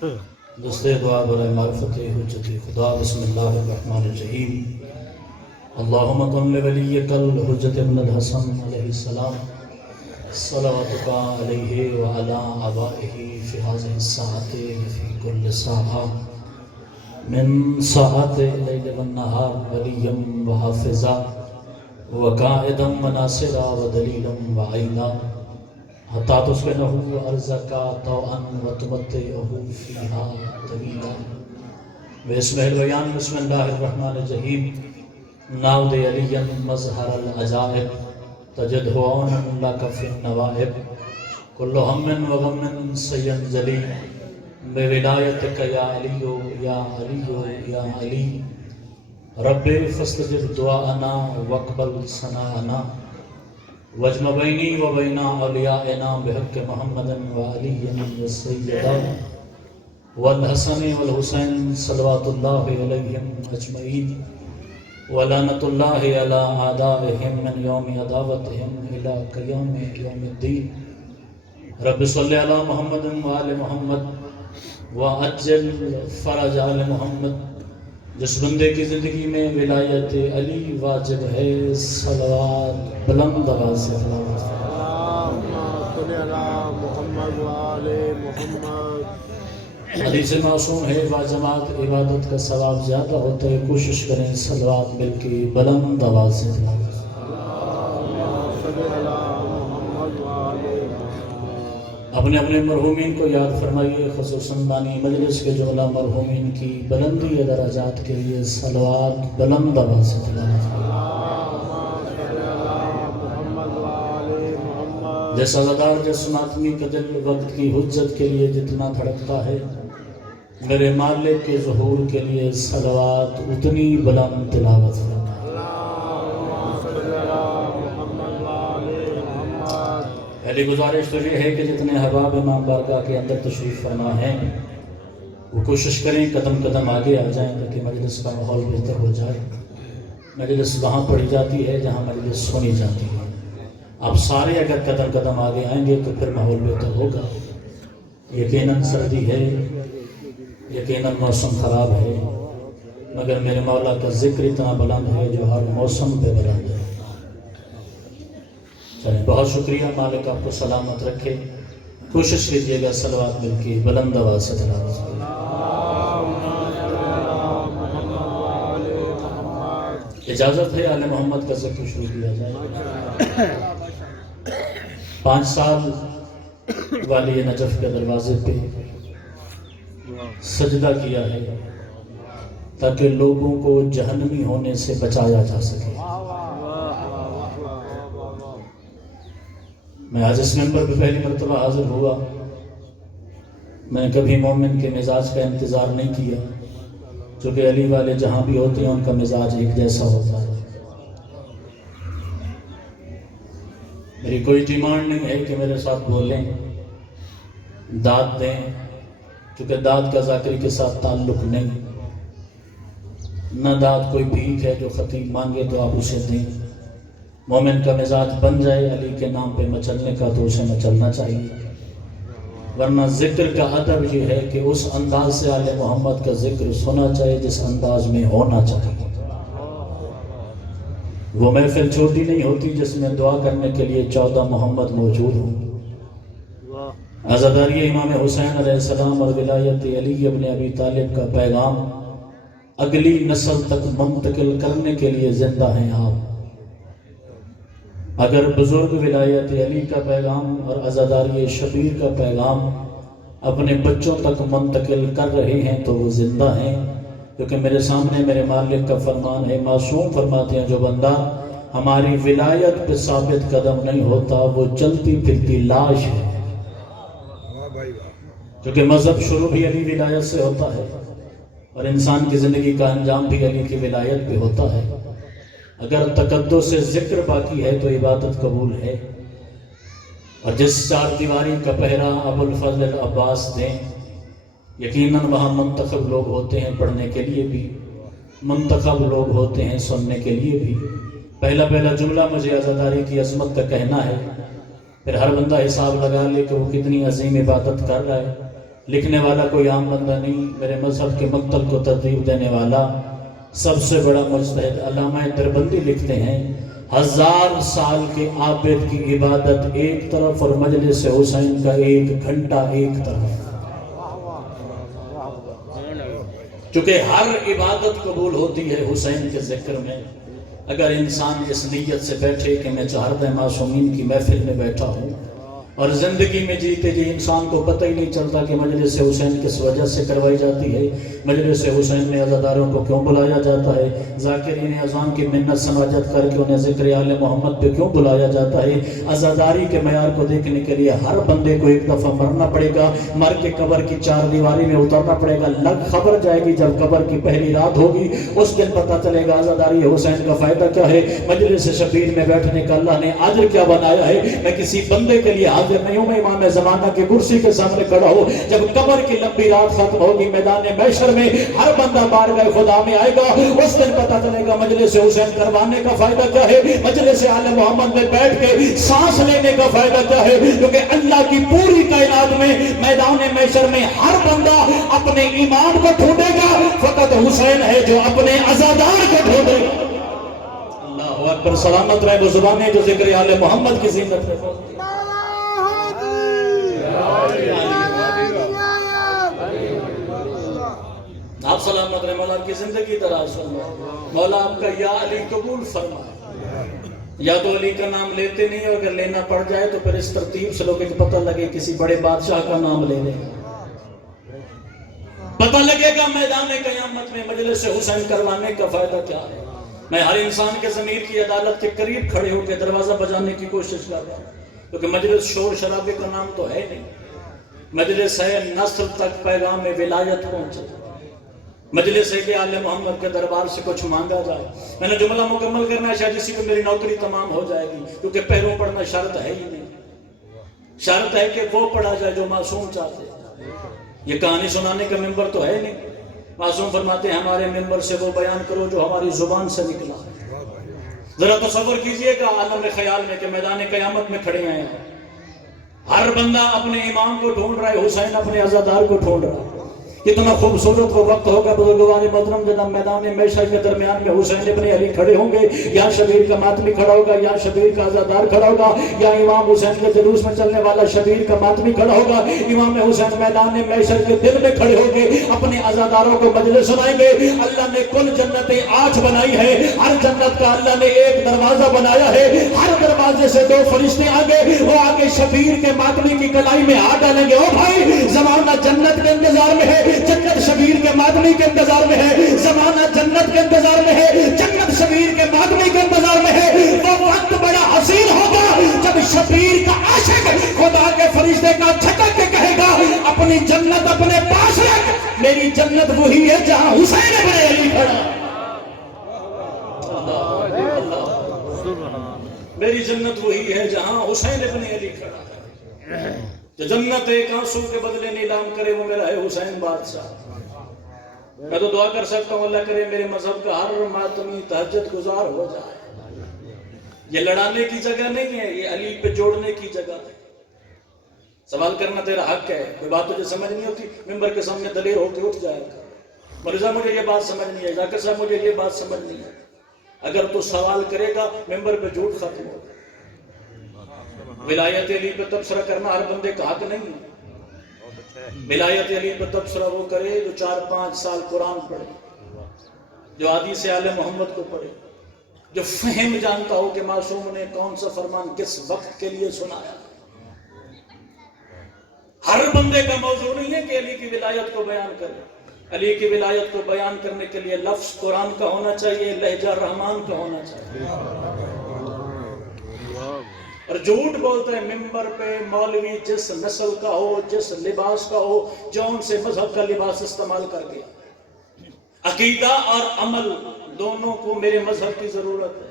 دستے دعا برائے معرفت حجت خدا بسم اللہ الرحمن الرحیم اللہم کن لولیک الحجت ابن الحسن علیہ السلام صلواتک علیہ وعلی آبائہ فی هذه الساعة فی کل ساعة من ساعات اللیل والنہار ولیا وحافظا وقائدا وناصرا ودلیلا وعینا حتی تسکنہ ارضک طوعا وتمتعہ فیہا طویلا بسم البیان بسم اللہ الرحمن الرحیم ناود علی مظہر العجائب تجدہ عونا لک فی النوائب کل ہم وغم سینجلی بولایتک یا علی یا علی یا علی رب فاستجب دعاءنا واقبل ثناءنا واجمع بینی و بین اولیائنا بحق محمد و علی السیدہ والحسن والحسین صلوات اللہ علیہم اجمعین ولعنۃ اللہ علی اعدائہم من یوم عداوتہم الی قیام یوم الدین رب صلی علی محمد و آل محمد وعجل فرج آل محمد جس بندے کی زندگی میں ولایت علی واجب ہے صلوات بلند آواز سے حدیث معصوم ہے باجماعت عبادت کا ثواب زیادہ ہوتا ہے، کوشش کریں صلوات مل کے بلند آواز سے اپنے اپنے مرحومین کو یاد فرمائیے، خصوصاً بانی مجلس کے جملہ مرحومین کی بلندی درجات کے لیے صلوات بلند آواز سے جیسا غدار جسم آدمی کا دل وقت کی حجت کے لیے جتنا دھڑکتا ہے، میرے مالک کے ظہور کے لیے صلوات اتنی بلند تلاوت ہے۔ پہلی گزارش تو یہ ہے کہ جتنے احباب امام بارگاہ کے اندر تشریف فرما ہیں وہ کوشش کریں قدم قدم آگے آ جائیں تاکہ مجلس کا ماحول بہتر ہو جائے۔ مجلس وہاں پڑھی جاتی ہے جہاں مجلس سنی جاتی ہے۔ آپ سارے اگر قدم قدم آگے آئیں گے تو پھر ماحول بہتر ہوگا۔ یقیناً سردی ہے، یقیناً موسم خراب ہے، مگر میرے مولا کا ذکر اتنا بلند ہے جو ہر موسم پہ بلند ہے۔ چلیں، بہت شکریہ، مالک آپ کو سلامت رکھے۔ کوشش کیجئے گا صلوات مل کے بلند آواز سے تلاوت کریں۔ اجازت ہے آل محمد کا ذکر شروع کیا جائے۔ 5 سال والی نجف کے دروازے پہ سجدہ کیا ہے تاکہ لوگوں کو جہنمی ہونے سے بچایا جا سکے۔ میں آج اس ممبر پہ پہلی مرتبہ حاضر ہوا۔ میں نے کبھی مومن کے مزاج کا انتظار نہیں کیا، چونکہ علی والے جہاں بھی ہوتے ہیں ان کا مزاج ایک جیسا ہوتا ہے۔ میری کوئی ڈیمانڈ نہیں ہے کہ میرے ساتھ بولیں، داد دیں، چونکہ داد کا ذاکری کے ساتھ تعلق نہیں۔ نہ داد کوئی بھیک ہے جو خطیب مانگے تو آپ اسے دیں۔ مومن کا مزاج بن جائے علی کے نام پہ مچلنے کا تو اسے مچلنا چاہیے، ورنہ ذکر کا ادب یہ ہے کہ اس انداز سے آل محمد کا ذکر سنا چاہیے جس انداز میں ہونا چاہیے۔ وہ محفل چھوٹی نہیں ہوتی جس میں دعا کرنے کے لیے 14 محمد موجود ہوں۔ عزاداری امام حسین علیہ السلام اور ولایت علی ابن ابی طالب کا پیغام اگلی نسل تک منتقل کرنے کے لیے زندہ ہیں آپ۔ اگر بزرگ ولایت علی کا پیغام اور عزاداری شبیر کا پیغام اپنے بچوں تک منتقل کر رہے ہیں تو وہ زندہ ہیں، کیونکہ میرے سامنے میرے مالک کا فرمان ہے، معصوم فرماتے ہیں جو بندہ ہماری ولایت پہ ثابت قدم نہیں ہوتا وہ چلتی پھرتی لاش ہے۔ کیونکہ مذہب شروع بھی علی ولایت سے ہوتا ہے اور انسان کی زندگی کا انجام بھی علی کی ولایت پہ ہوتا ہے۔ اگر تقدس سے ذکر باقی ہے تو عبادت قبول ہے، اور جس 4 دیواری کا پہرا ابو الفضل العباس دیں، یقیناً وہاں منتخب لوگ ہوتے ہیں پڑھنے کے لیے بھی، منتخب لوگ ہوتے ہیں سننے کے لیے بھی۔ پہلا جملہ مجھے عزاداری کی عظمت کا کہنا ہے، پھر ہر بندہ حساب لگا لے کہ وہ کتنی عظیم عبادت کر رہا ہے۔ لکھنے والا کوئی عام بندہ نہیں، میرے مذہب کے مقتل کو ترتیب دینے والا سب سے بڑا مجتہد علامہ دیوبندی لکھتے ہیں 1000 سال کے عابد کی عبادت ایک طرف اور مجلس حسین کا 1 گھنٹہ ایک طرف، چونکہ ہر عبادت قبول ہوتی ہے حسین کے ذکر میں۔ اگر انسان اس نیت سے بیٹھے کہ میں چہاردہ معصومین کی محفل میں بیٹھا ہوں اور زندگی میں جیتے جی انسان کو پتہ ہی نہیں چلتا کہ مجلس حسین کس وجہ سے کروائی جاتی ہے، مجلس حسین میں عزاداروں کو کیوں بلایا جاتا ہے، ذاکرین اذان کی منت سماجت کر کے انہیں ذکر آل محمد پہ کیوں بلایا جاتا ہے۔ عزاداری کے معیار کو دیکھنے کے لیے ہر بندے کو ایک دفعہ مرنا پڑے گا، مر کے قبر کی 4 دیواری میں اترنا پڑے گا، لگ خبر جائے گی جب قبر کی پہلی رات ہوگی، اس دن پتہ چلے گا عزاداری حسین کا فائدہ کیا ہے، مجلس شبیر میں بیٹھنے کا اللہ نے اجر کیا بنایا ہے۔ میں کسی بندے کے لیے حاضر نہیں ہوں، میں امام زمانہ کی کرسی کے سامنے کھڑا ہوں، جب قبر کی لمبی رات ختم ہوگی میدان محشر میں ہر بندہ بارگاہ خدا میں آئے گا، اس دن پتہ چلے گا مجلس حسین کروانے کا فائدہ کیا ہے، مجلس آل محمد میں بیٹھ کے سانس لینے کا فائدہ کیا ہے، کیونکہ اللہ کی پوری کائنات میں میدان محشر میں ہر بندہ اپنے ایمان کو ڈھونڈے گا، فقط حسین ہے جو اپنے عزادار کو ڈھونڈے گا۔ اللہ اکبر، سلامت رہے وہ زبانیں جو ذکر آل محمد کی زینت ہے۔ آپ سلامت رہے، مولا آپ کی زندگی دراز فرما، مولا آپ کا یا علی قبول فرما۔ یا تو علی کا نام لیتے نہیں، اور اگر لینا پڑ جائے تو پھر اس ترتیب سے لوگوں کو پتہ لگے کسی بڑے بادشاہ کا نام لے لیں، پتہ لگے گا میدان قیامت میں مجلس حسین کروانے کا فائدہ کیا ہے۔ میں ہر انسان کے ضمیر کی عدالت کے قریب کھڑے ہو کے دروازہ بجانے کی کوشش کر رہا ہوں، کیونکہ مجلس شور شرابے کا نام تو ہے نہیں، مجلس ہے نسل تک پیغام ولایت پہنچے، مجلس ہے کہ آل محمد کے دربار سے کچھ مانگا جائے۔ میں نے جملہ مکمل کرنا ہے، شاید اسی پہ میری نوکری تمام ہو جائے گی، کیونکہ پیروں پڑھنا شرط ہے ہی نہیں، شرط ہے کہ وہ پڑھا جائے جو معصوم چاہتے ہیں۔ یہ کہانی سنانے کا ممبر تو ہے نہیں، معصوم فرماتے ہیں ہمارے ممبر سے وہ بیان کرو جو ہماری زبان سے نکلا۔ ذرا تصور کیجئے گا عالم خیال میں کہ میدان قیامت میں کھڑے ہیں، ہر بندہ اپنے امام کو ڈھونڈ رہا ہے، حسین اپنے عزادار کو ڈھونڈ رہا ہے۔ کتنا خوبصورت وہ وقت ہوگا بزرگوار محترم جب میدان محشر کے درمیان میں حسین ابن علی کھڑے ہوں گے، یا شبیر کا ماتمی کھڑا ہوگا، یا شبیر کا عزادار کھڑا ہوگا، یا امام حسین کے جلوس میں چلنے والا شبیر کا ماتمی کھڑا ہوگا۔ امام حسین میدان محشر کے دل میں کھڑے ہوں گے، اپنے عزاداروں کو مجلس سنائیں گے۔ اللہ نے کل جنتیں 8 بنائی ہے، ہر جنت کا اللہ نے ایک دروازہ بنایا ہے، ہر دروازے سے 2 فرشتے آگے، وہ آگے شبیر کے ماتمی کی کلائی میں ہاتھ ڈالیں گے، او بھائی زمانہ جنت کے انتظار میں ہے، جنت شبیر کے ماتمی کے انتظار میں ہے، زمانہ جنت کے انتظار میں ہے، جنت شبیر کے ماتمی کے انتظار میں ہے۔ وہ وقت بڑا حسین ہوگا جب شبیر کا عاشق خدا کے فرشتے کا جھٹک کے کہے گا اپنی جنت اپنے پاس رکھ، میری جنت وہی ہے جہاں حسین ابن علی کھڑا، میری جنت وہی ہے جہاں حسین ابن علی کھڑا ہے۔ جو جنت ایک آنسو کے بدلے نیلام کرے وہ میرا ہے حسین بادشاہ۔ میں تو دعا کر سکتا ہوں اللہ کرے میرے مذہب کا ہر ماتمی تہجد گزار ہو جائے۔ یہ لڑانے کی جگہ نہیں ہے، یہ علی پہ جوڑنے کی جگہ ہے۔ سوال کرنا تیرا حق ہے، کوئی بات تجھے سمجھ نہیں ہوتی ممبر کے سامنے دلیر ہو کے اٹھ جائے گا، مرزا مجھے یہ بات سمجھ نہیں ہے، ذاکر صاحب مجھے یہ بات سمجھ نہیں ہے۔ اگر تو سوال کرے گا ممبر پہ جھوٹ ختم ہوگا۔ ولایت علی پہ تبصرہ کرنا ہر بندے کا حق نہیں ہے۔ ولایت علی پہ تبصرہ وہ کرے جو 4-5 سال قرآن پڑھے، جو حدیث آل محمد کو پڑھے، جو فہم جانتا ہو کہ معصوم نے کون سا فرمان کس وقت کے لیے سنایا۔ ہر بندے کا موضوع نہیں ہے کہ علی کی ولایت کو بیان کرے۔ علی کی ولایت کو بیان کرنے کے لیے لفظ قرآن کا ہونا چاہیے، لہجہ رحمان کا ہونا چاہیے۔ اور جھوٹ بولتے ہیں ممبر پہ مولوی جس نسل کا ہو، جس لباس کا ہو، جو ان سے مذہب کا لباس استعمال کر گیا۔ عقیدہ اور عمل دونوں کو میرے مذہب کی ضرورت ہے۔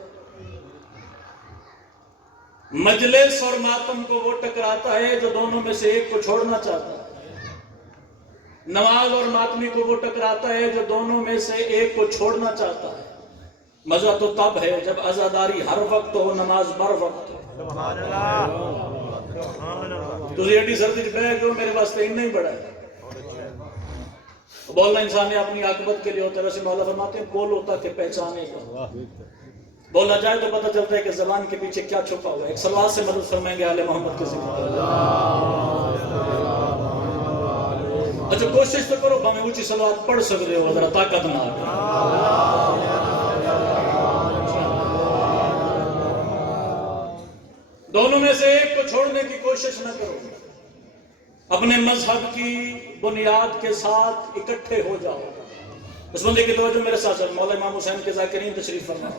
مجلس اور ماتم کو وہ ٹکراتا ہے جو دونوں میں سے ایک کو چھوڑنا چاہتا ہے۔ نماز اور ماتمی کو وہ ٹکراتا ہے جو دونوں میں سے ایک کو چھوڑنا چاہتا ہے۔ مزہ تو تب ہے جب عزاداری ہر وقت ہو، نماز بر وقت ہو۔ تو ایڈی سردی بیٹھ جو میرے واسطے اتنا ہی بڑا ہے۔ بولنا انسان اپنی عاقبت کے لیے ہوتا ہے، ویسے مولا فرماتے ہیں بولو تاکہ پہچانے گا، بولا جائے تو پتہ چلتا ہے کہ زبان کے پیچھے کیا چھپا ہوا ہے۔ ایک صلوات سے مدد فرمائیں گے آل محمد کے ذکر۔ اچھا کوشش تو کرو بہت اونچی صلوات پڑھ سکتے ہو، ذرا طاقت نہ آگے۔ دونوں میں سے ایک کو چھوڑنے کی کوشش نہ کرو، اپنے مذہب کی بنیاد کے ساتھ اکٹھے ہو جاؤ۔ اس بندے کی توجہ میرے ساتھ ساتھ، مولا امام حسین کے ذاکرین تشریف فرما،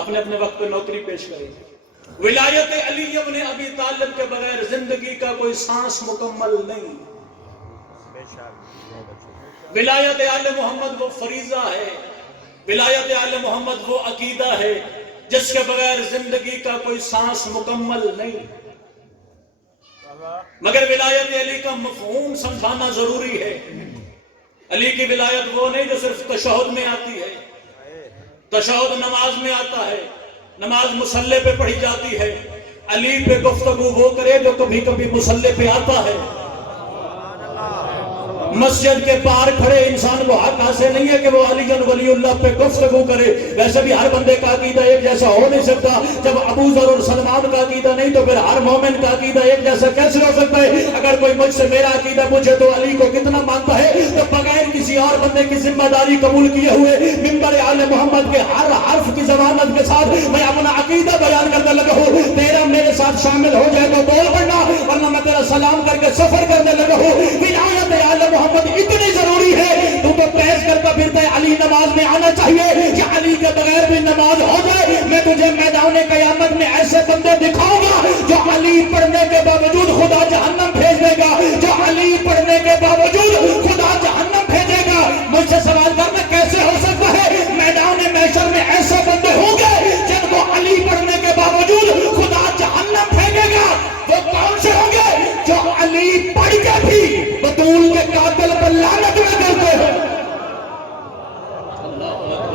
اپنے اپنے وقت پہ نوکری پیش کریں۔ ولایت علی ابن ابی طالب کے بغیر زندگی کا کوئی سانس مکمل نہیں۔ ولایت آل محمد وہ فریضہ ہے، ولایت آل محمد وہ عقیدہ ہے جس کے بغیر زندگی کا کوئی سانس مکمل نہیں۔ مگر ولایت علی کا مفہوم سمجھانا ضروری ہے۔ علی کی ولایت وہ نہیں جو صرف تشہد میں آتی ہے، تشہد نماز میں آتا ہے، نماز مصلی پہ پڑھی جاتی ہے۔ علی پہ گفتگو وہ کرے جو کبھی کبھی مصلی پہ آتا ہے۔ مسجد کے پار کھڑے انسان کو حق حاصل نہیں ہے کہ وہ علی ولی اللہ پہ گفتگو کرے۔ ویسے بھی ہر بندے کا عقیدہ ایک جیسا ہو نہیں سکتا۔ جب ابو ذر اور سلمان کا عقیدہ نہیں تو پھر ہر مومن کا عقیدہ ایک جیسا کیسے ہو سکتا ہے؟ اگر کوئی مجھ سے میرا عقیدہ پوچھے تو علی کو کتنا مانتا ہے، تو بغیر کسی اور بندے کی ذمہ داری قبول کیے ہوئے منبر آل محمد کے ہر حرف کی ضمانت کے ساتھ میں اپنا عقیدہ بیان کرنے لگا ہوں۔ تیرا میرے ساتھ شامل ہو جائے تو بول پڑنا، ورنہ میں تیرا سلام کر کے سفر کرنے لگا ہوں۔ ولایت آل محمد اتنی ضروری ہے، تو بحث کرتا پھرتا ہے علی نماز میں آنا چاہیے کہ علی کے بغیر بھی نماز ہو جائے۔ میں تجھے میدان قیامت میں ایسے بندے دکھاؤں گا جو علی پڑھنے کے باوجود خدا جہنم بھیج دے گا، جو علی پڑھنے کے باوجود خدا جہنم بھیجے گا۔ مجھ سے سوال کرنا کیسے ہو سکتا ہے؟ میدان محشر میں ایسے بندے ہوں گے جن کو علی پڑھنے کے باوجود خدا جہنم بھیجے گا۔ وہ کون سے ہوں گے؟ جو علی پڑھ کے بھی بطول کے قاتل پر لعنت نہ کرتے ہیں۔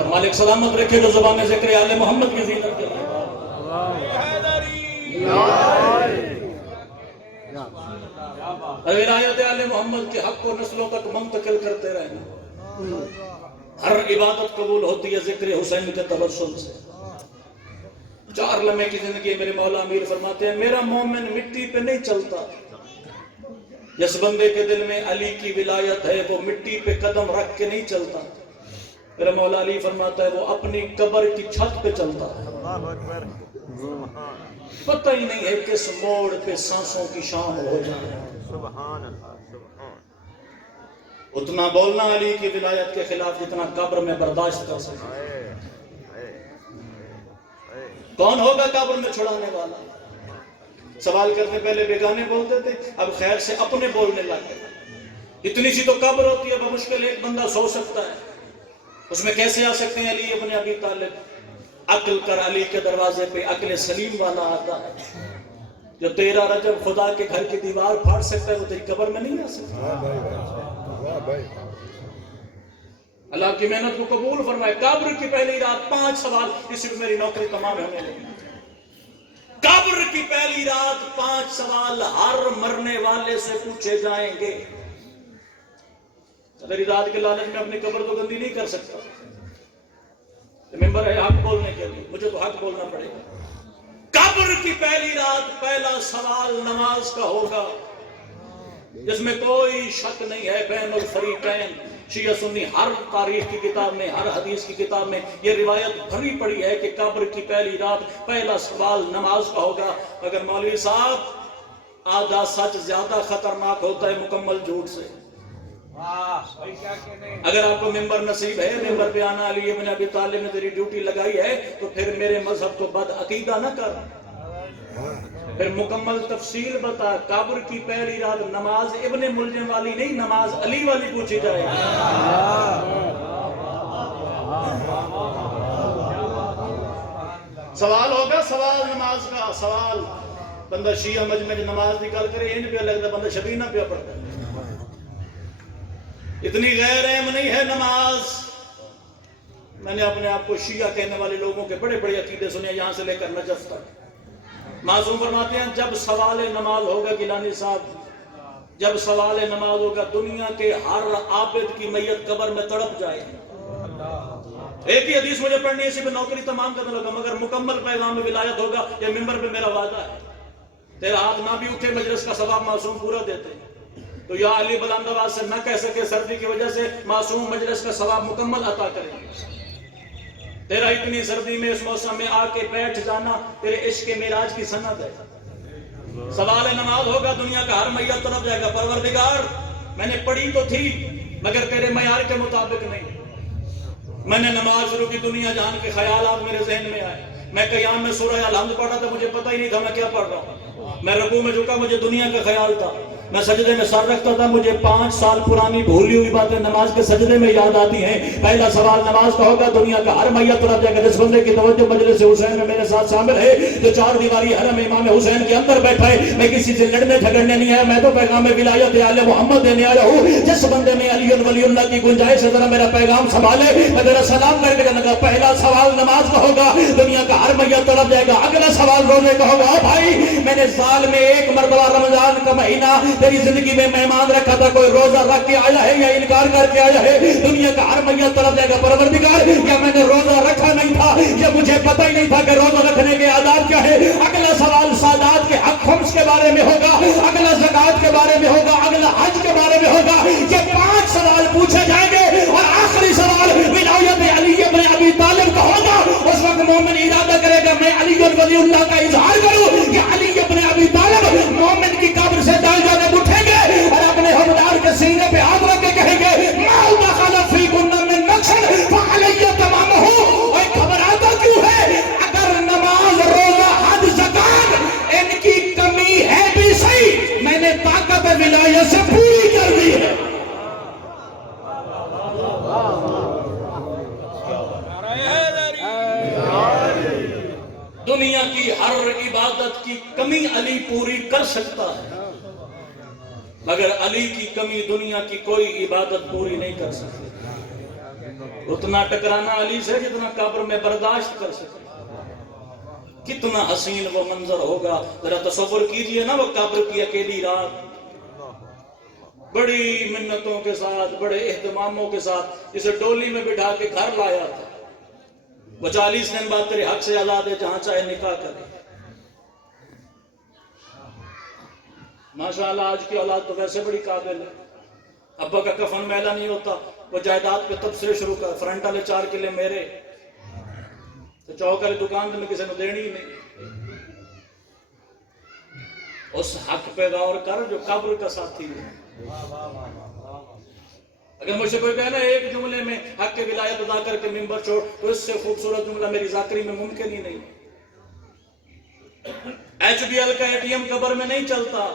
مالک سلامت رکھے جو زبان ذکر آل محمد کی زینت کے لیے۔ ولایت آل محمد کے حق کو نسلوں تک منتقل کرتے رہنا۔ ہر عبادت قبول ہوتی ہے ذکر حسین کے تبسم سے۔ 4 لمحے کی زندگی میرے مولا امیر فرماتے ہیں میرا مومن مٹی پہ نہیں چلتا۔ جس بندے کے دل میں علی کی ولایت ہے وہ مٹی پہ قدم رکھ کے نہیں چلتا۔ میرا مولا علی فرماتا ہے وہ اپنی قبر کی چھت پہ چلتا ہے۔ پتہ ہی نہیں ہے کس موڑ پہ سانسوں کی شام ہو جائے۔ اتنا بولنا علی کی ولایت کے خلاف جتنا قبر میں برداشت کر سکے۔ کون ہوگا قبر میں چھڑانے والا؟ سوال کرتے پہلے بیگانے بولتے تھے، اب خیر سے اپنے بولنے لگ گئے۔ اتنی سی تو قبر ہوتی ہے، بمشکل ایک بندہ سو سکتا ہے، اس میں کیسے آ سکتے ہیں علی ابن ابی طالب؟ عقل کر علی کے دروازے پہ عقل سلیم والا آتا ہے۔ جو 13 رجب خدا کے گھر کی دیوار پھاڑ سکتا ہے وہ تیری قبر میں نہیں آ سکتا۔ اللہ کی محنت کو قبول فرمائے۔ قبر کی پہلی رات 5 سوال، اس میں میری نوکری تمام ہونے لگی۔ قبر کی پہلی رات 5 سوال ہر مرنے والے سے پوچھے جائیں گے۔ میری رات کے لالچ میں اپنی قبر تو گندی نہیں کر سکتا، ممبر ہے حق بولنے کے لیے، مجھے تو حق بولنا پڑے گا۔ قبر کی پہلی رات پہلا سوال نماز کا ہوگا، جس میں کوئی شک نہیں ہے۔ بین الفریقین، شیعہ سنی، ہر تاریخ کی کتاب میں، ہر حدیث کی کتاب میں یہ روایت بھری پڑی ہے کہ قبر کی پہلی رات پہلا سوال نماز کا ہوگا۔ اگر مولوی صاحب آدھا سچ زیادہ خطرناک ہوتا ہے مکمل جھوٹ سے۔ اگر آپ کو ممبر نصیب ہے، ممبر پہ آنا، علی ابن ابی طالب نے تیری ڈیوٹی لگائی ہے، تو پھر میرے مذہب کو بد عقیدہ نہ کر، پھر مکمل تفصیل بتا۔ قبر کی پہلی رات نماز ابن ملجم والی نہیں، نماز علی والی پوچھی جائے گی۔ سوال ہوگا، سوال نماز کا سوال۔ بندہ شیعہ مجمع نماز نکال کرے انج پہ لگتا، بندہ شبینہ پہ پڑھتا ہے۔ اتنی غیر اہم نہیں ہے نماز۔ میں نے اپنے آپ کو شیعہ کہنے والے لوگوں کے بڑے بڑے عقیدے سنے، یہاں سے لے کر نجف تک۔ معصوم فرماتے ہیں جب سوال نماز ہوگا گیلانی صاحب جب سوال نماز ہوگا دنیا کے ہر عابد کی میت قبر میں تڑپ جائے. ایک ہی حدیث مجھے پڑھنی ہے، اسی پہ نوکری تمام کرنے لگا، مگر مکمل پیغام ولایت ہوگا. یہ ممبر پہ میرا وعدہ ہے، تیرا ہاتھ نہ بھی اٹھے مجلس کا ثواب معصوم پورا دیتے تو یا علی بلند آواز سے نہ کہہ سکے سردی کی وجہ سے معصوم مجلس کا ثواب مکمل عطا کریں. تیرا اتنی سردی میں اس موسم میں آ کے بیٹھ جانا تیرے عشق معراج کی سند ہے. سوال نماز ہوگا دنیا کا ہر میت طرف جائے گا. پروردگار میں نے پڑھی تو تھی مگر تیرے معیار کے مطابق نہیں. میں نے نماز شروع کی، دنیا جان کے خیالات میرے ذہن میں آئے. میں قیام میں سورہ الحمد پڑھ رہا تھا، مجھے پتہ ہی نہیں تھا میں کیا پڑھ رہا ہوں. میں رکوع میں جھکا، مجھے دنیا کا خیال تھا. میں سجدے میں سر رکھتا تھا، مجھے 5 سال پرانی بھولی ہوئی باتیں نماز کے سجدے میں یاد آتی ہیں. پہلا سوال نماز کا ہوگا دنیا کا ہر میت طرف جائے گا. جس بندے کی توجہ مجلس حسین میں میرے ساتھ شامل ہے، جو 4 دیواری حرم امام حسین کے اندر بیٹھا ہے، میں کسی سے لڑنے جھگڑنے نہیں آیا، میں تو پیغام ولایت آل محمد دینے آیا ہوں. جس بندے میں علی ولی اللہ کی گنجائش ہے ذرا میرا پیغام سنبھالے، میں تیرا سلام کر کے جانا گا. پہلا سوال نماز کا ہوگا دنیا کا ہر میت طرف جائے گا. اگلا سوال روزے کا ہوگا. بھائی میں نے سال میں 1 مرتبہ رمضان کا مہینہ تیری زندگی میں مہمان رکھا تھا، کوئی روزہ رکھ کے آیا ہے یا انکار کر کے آیا ہے؟ دنیا کا ہر میت طرف جائے گا. پروردگار یا میں نے روزہ رکھا نہیں تھا یا مجھے پتہ ہی نہیں تھا کہ روزہ رکھنے کے آداب کیا ہے. اگلا سوال سادات کے حق خمس کے بارے میں ہوگا، اگلا زکوٰۃ کے بارے میں ہوگا، اگلا حج کے بارے میں ہوگا. یہ 5 سوال پوچھے جائیں گے اور آخری سوال ولایت علی ابن ابی طالب کا ہوگا. اس وقت مومن ارادہ کرے گا میں علی ولی اللہ کا اظہار کروں کہ علی ابن ابی طالب مومن کی قبر سے دائیں جانب اٹھیں گے اور اپنے حمدار کے سینے پہ ہاتھ رکھ کے کہیں گے ما دخل فیکم من نقص فعلی تمامہ. اور گھبراتا کیوں ہے؟ اگر نماز روزہ حج زکات ان کی کمی ہے بھی صحیح، میں نے طاقت ولایت سے پوری کر دی ہے. دنیا کی ہر عبادت کی کمی علی پوری کر سکتا ہے مگر علی کی کمی دنیا کی کوئی عبادت پوری نہیں کر سکتی. اتنا ٹکرانا علی سے جتنا قبر میں برداشت کر سکے. کتنا حسین وہ منظر ہوگا، ذرا تصور کیجئے نا. وہ قبر کی اکیلی رات بڑی منتوں کے ساتھ، بڑے اہتماموں کے ساتھ اسے ڈولی میں بٹھا کے گھر لایا تھا. وہ 40 دن بعد تیرے حق سے آزاد ہے، جہاں چاہے نکاح کرے. ماشاءاللہ آج کی اولاد تو ویسے بڑی قابل ہے. ابا کا کفن میلا نہیں ہوتا، وہ جائیداد پہ تبصرے شروع کر. فرنٹ والے 4 کلے میرے، تو چوک والی دکان تو میں کسی نے دینی ہی نہیں. اس حق پہ غور کر جو قبر کا ساتھی ہے. اگر مجھ سے کوئی کہنا ایک جملے میں حق کے ولایت ادا کر کے ممبر چھوڑ، تو اس سے خوبصورت جملہ میری ذاکری میں ممکن ہی نہیں. HBL کا ATM قبر میں نہیں چلتا.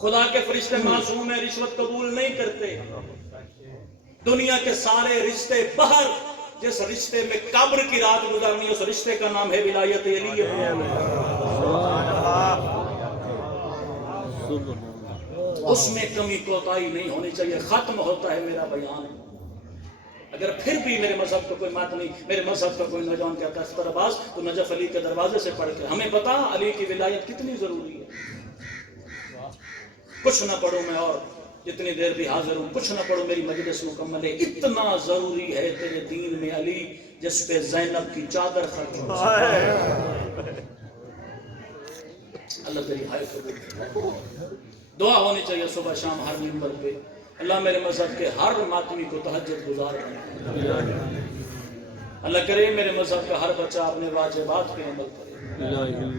خدا کے فرشتے معصوم ہیں، رشوت قبول نہیں کرتے. دنیا کے سارے رشتے باہر. جس رشتے میں قبر کی رات گزارنی، اس رشتے کا نام ہے ولایت علی. اس میں کمی کوتاہی نہیں ہونی چاہیے. ختم ہوتا ہے میرا بیان. اگر پھر بھی میرے مذہب کو کوئی مات نہیں، میرے مذہب کا کوئی نوجوان کہتا ہے اختر عباس تو نجف علی کے دروازے سے پڑھ کے ہمیں پتا علی کی ولایت کتنی ضروری ہے. کچھ نہ پڑھوں میں اور جتنی دیر بھی حاضر ہوں، کچھ نہ پڑھوں میری مجلس مکمل ہے. اتنا ضروری ہے تیرے دین میں علی جس پہ زینب کی چادر خرچ ہو. اللہ تیری حفاظت. دعا ہونی چاہیے صبح شام ہر منبر پہ، اللہ میرے مذہب کے ہر ماتمی کو تہجد گزار کرے. اللہ کرے میرے مذہب کا ہر بچہ اپنے واجبات پہ عمل کرے،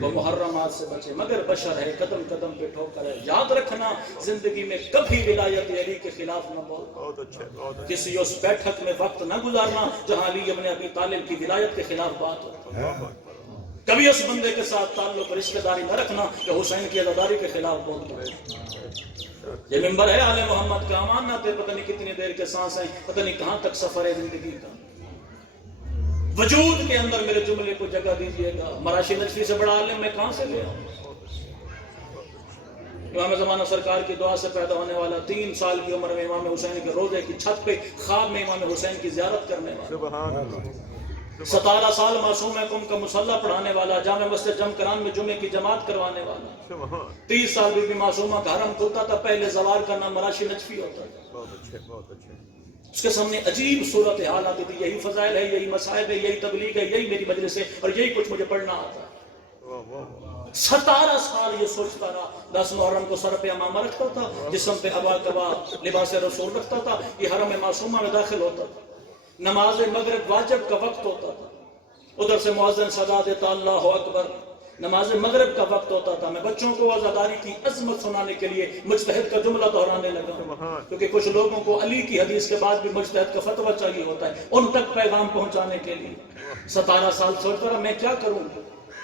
وہ محرمات سے بچے. مگر بشر ہے، قدم قدم پہ ٹھوکر ہے. یاد رکھنا زندگی میں کبھی ولایت علی کے خلاف نہ بول. کسی اس بیٹھک میں وقت نہ گزارنا جہاں علی ابن ابی طالب کی ولایت کے خلاف بات ہو. کبھی اس بندے کے ساتھ تعلق رشتہ داری نہ رکھنا کہ حسین کی عزاداری کے خلاف بول کرے. یہ ممبر ہے آل محمد کا. امانت ہے، پتہ نہیں کتنی دیر کے سانس ہیں، پتہ نہیں کہاں تک سفر ہے زندگی کا. وجود کے اندر میرے جملے کو جگہ دیجئے گا. مراشی نجفی سے بڑا عالم میں کہاں سے لے آؤں؟ امام زمانہ سرکار کی دعا سے پیدا ہونے والا، 3 سال کی عمر میں امام حسین کے روضے کی چھت پہ خواب میں امام حسین کی زیارت کرنے والا. 17 سال معصوم قوم کا مصلی پڑھانے والا، جامع مسجد جم کران میں جمعے کی جماعت کروانے والا، 30 سال بی بی معصومہ کا حرم کھلتا تھا، پہلے زوار کا نام مراشی نجفی ہوتا تھا۔ بہت اچھے۔ اس کے سامنے عجیب صورت حال آتی تھی، یہی فضائل ہے، یہی مصائب ہے، یہی تبلیغ ہے، یہی میری مجلس ہے، اور یہی کچھ مجھے پڑھنا آتا ہے۔ 17 سال یہ سوچتا رہا۔ 10 محرم کو سر پہ امامہ رکھتا تھا، جسم پہ ابا کبا لباس رسول رکھتا تھا، یہ حرم معصومہ میں داخل ہوتا تھا، نماز مغرب واجب کا وقت ہوتا تھا، ادھر سے مؤذن صدا دیتا اللہ اکبر، نماز مغرب کا وقت ہوتا تھا، میں بچوں کو عزاداری کی عظمت سنانے کے لیے مجتہد کا جملہ دہرانے لگا، کیونکہ کچھ لوگوں کو علی کی حدیث کے بعد بھی مجتہد کا فتویٰ چاہیے ہوتا ہے ان تک پیغام پہنچانے کے لیے۔ 17 سال سوچتا رہا میں کیا کروں،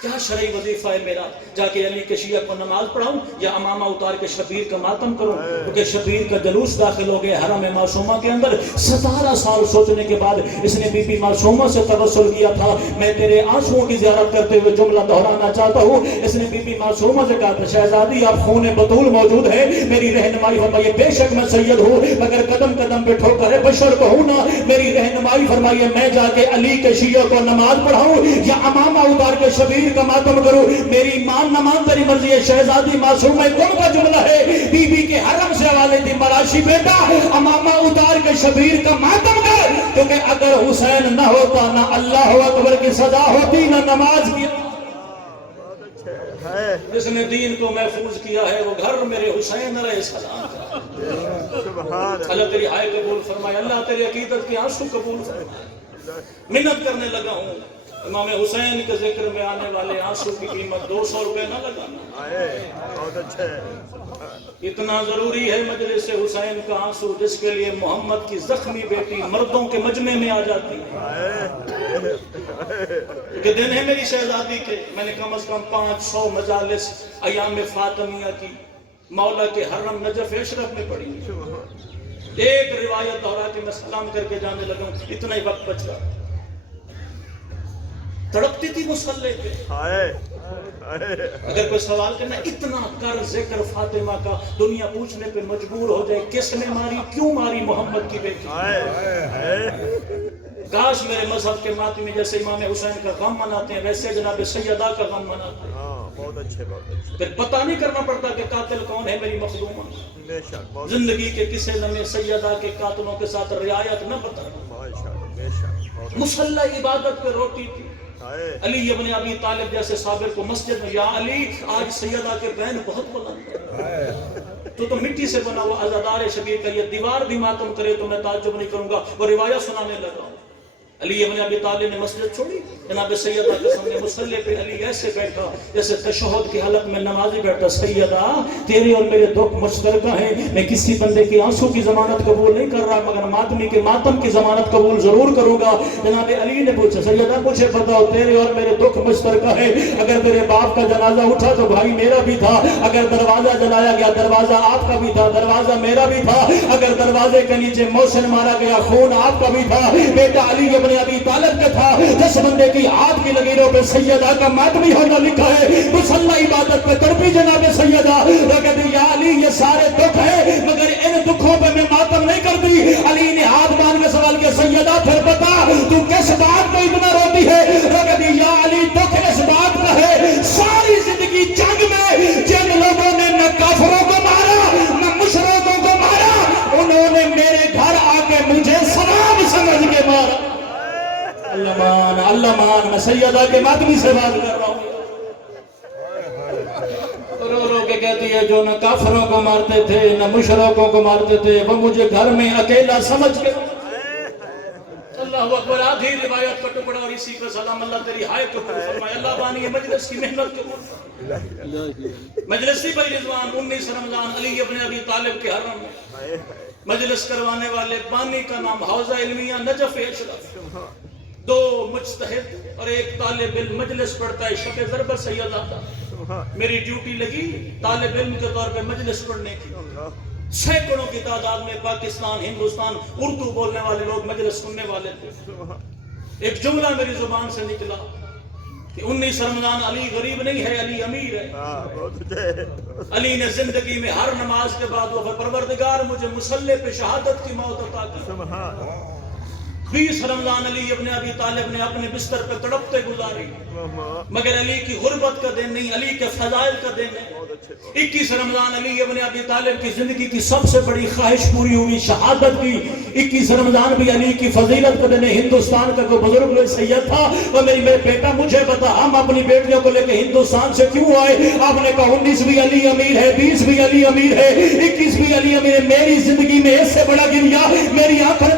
کیا شرعی وظیفہ ہے میرا، جا کے علی کے شیعہ کو نماز پڑھاؤں یا امامہ اتار کے شبیر کا ماتم کروں، کیونکہ شبیر کا جلوس داخل ہو گئے حرم معصومہ کے اندر۔ 17 سال سوچنے کے بعد اس نے بی بی معصومہ سے توسل کیا تھا، میں تیرے آنسوؤں کی زیارت کرتے ہوئے جملہ دہرانا چاہتا ہوں۔ اس نے بی بی معصومہ سے کہا تھا شہزادی آپ خون بطول موجود ہے، میری رہنمائی فرمائیے، بے شک میں سید ہوں مگر قدم قدم پہ ٹھوکر ہے، بشر کو ہوں نا، میری رہنمائی فرمائیے، میں جا کے علی کے شیعہ کو نماز پڑھاؤں یا امامہ اتار کے شبیر کا ماتم کرو، میری مان نہ مان تیری مرضی ہے۔ شہزادی معصومہ کون کا جملہ ہے؟ بی بی کے حرم سے حوالے تھی، مراشی بیٹا امامہ اتار کے شبیر کا ماتم کر، کیونکہ اگر حسین نہ ہوتا نہ اللہ اکبر کی صدا ہوتی نہ نماز کی۔ جس نے دین کو محفوظ کیا ہے وہ گھر میرے حسین علیہ السلام کا۔ اللہ تیری ہائے قبول فرمائے، اللہ تیری عقیدت کے آنسو قبول فرمائے۔ منت کرنے لگا ہوں امام حسین کے ذکر میں آنے والے آنسو کی قیمت 200 روپے نہ لگانا، بہت اچھے۔ اتنا ضروری ہے مجلس حسین کا آنسو جس کے لیے محمد کی زخمی بیٹی مردوں کے مجمع میں آ جاتی ہے۔ کہ دن ہے میری شہزادی کے، میں نے کم از کم 500 مجالس ایام فاطمیہ کی مولا کے حرم نجف اشرف میں پڑھی۔ ایک روایت دہرا کے میں سلام کر کے جانے لگا ہوں، اتنا ہی وقت بچ گیا۔ تڑپتی تھی مصلی پہ، اگر کوئی سوال کرنا اتنا کر ذکر فاطمہ کا، دنیا پوچھنے پہ مجبور ہو جائے کس نے ماری، کیوں ماری محمد کی بیٹی۔ کاش میرے مذہب کے ماتمی جیسے امام حسین کا غم مناتے ہیں ویسے جناب سیدہ کا غم مناتے ہیں۔ بہت اچھے، بہت اچھے۔ پھر پتہ نہیں کرنا پڑتا کہ قاتل کون ہے میری مخدومہ۔ زندگی کے کسے لمحے سیدہ کے قاتلوں کے ساتھ رعایت نہ بتانا۔ مصلی عبادت پہ روٹی تھی، علی ابن ابی طالب جیسے صابر کو مسجد میں، یا علی آج سیدہ کے بین بہت بلند ہے، تو مٹی سے بنا ہوا عزادار شبیر کا یہ دیوار بھی ماتم کرے تو میں تعجب نہیں کروں گا۔ وہ روایت سنانے لگا، علی ابن ابی طالب نے مسجد چھوڑی، جناب سیدہ کے سامنے مصلی پہ علی ایسے بیٹھا جیسے تشہد کی حلق میں نمازی بیٹھا، سیدہ تیرے اور میرے دکھ مشترکہ ہیں، میں کسی بندے کی آنسو کی ضمانت قبول نہیں کر رہا مگر ماتمی کے ماتم کی ضمانت قبول ضرور کروں گا۔ جناب علی نے پوچھا سیدہ مجھے بتاؤ تیرے اور میرے دکھ مشترکہ ہیں، اگر میرے باپ کا جنازہ اٹھا تو بھائی میرا بھی تھا، اگر دروازہ جلایا گیا دروازہ آپ کا بھی تھا، دروازہ میرا بھی تھا، اگر دروازے کے نیچے محسن مارا گیا خون آپ کا بھی تھا، بیٹا علی ابن ابی طالب کا تھا۔ جس بندے کی ہاتھ کی لکیروں پہ سیدہ کا ماتمی ہونا لکھا ہے، مصلی عبادت پہ تڑپی جناب سیدہ، کہتی یا علی یہ سارے دکھ ہیں مگر ان دکھوں پہ میں ماتم نہیں کرتی۔ علی نے ہاتھ باندھ کے سوال کیا سیدہ پھر بتا تو کس بات پہ اتنا روتی ہے؟ کہتی یا علی دکھ اس بات کا ہے ساری زندگی جنگ میں جن لوگوں نے نہ کافروں کو مارا نہ مشرکوں کو مارا، انہوں نے میرے گھر آ کے مجھے سلام سمجھ کے مارا۔ اللہ مان، اللہ مان، میں سیدہ کے ماتمی سے بات کر رہا ہوں۔ رو رو کے کہتی ہے جو نہ کافروں کو مارتے تھے نہ مشرکوں کو مارتے تھے وہ مجھے گھر میں اکیلا سمجھ کے۔ اللہ اکبر، آدھی روایت کا ٹکڑا اور اسی کا سلام، اللہ تیری ہائے قبول فرمائے، اللہ بانی مجلس کی محنت قبول فرمائے۔ مجلسی بھائی رضوان 19 رمضان علی ابن ابی طالب کے حرم میں مجلس کروانے والے بانی کا نام حوزہ علمیہ نجف اشرف، 2 مجتہد اور 1 طالب علم مجلس پڑھتا ہے شب ضربت سید آتا۔ میری ڈیوٹی لگی طالب علم کے طور پہ مجلس پڑھنے کی، سینکڑوں کی تعداد میں پاکستان ہندوستان اردو بولنے والے لوگ مجلس سننے والے تھے۔ ایک جملہ میری زبان سے نکلا کہ 19 رمضان علی غریب نہیں ہے، علی امیر ہے۔ علی نے زندگی میں ہر نماز کے بعد وہ پروردگار مجھے مصلی پہ شہادت کی موت عطا کی، 20 رمضان علی ابن ابی طالب نے اپنے بستر پہ تڑپتے گزاری، مگر علی کی غربت کا دن نہیں، علی کے فضائل کا دن ہے۔ 21 رمضان علی ابن ابی طالب کی زندگی کی سب سے بڑی خواہش پوری ہوئی، شہادت کی۔ 21 رمضان بھی علی کی فضیلت کا دن ہے۔ ہندوستان کا کوئی بزرگ سید تھا، وہ میرے بیٹا مجھے بتا ہم اپنی بیٹیوں کو لے کے ہندوستان سے کیوں آئے؟ آپ نے کہا 19 بھی علی امیر ہے، 20 بھی علی امیر ہے، 21 بھی علی امیر ہے۔ میری زندگی میں اس سے بڑا گریہ میری آنکھوں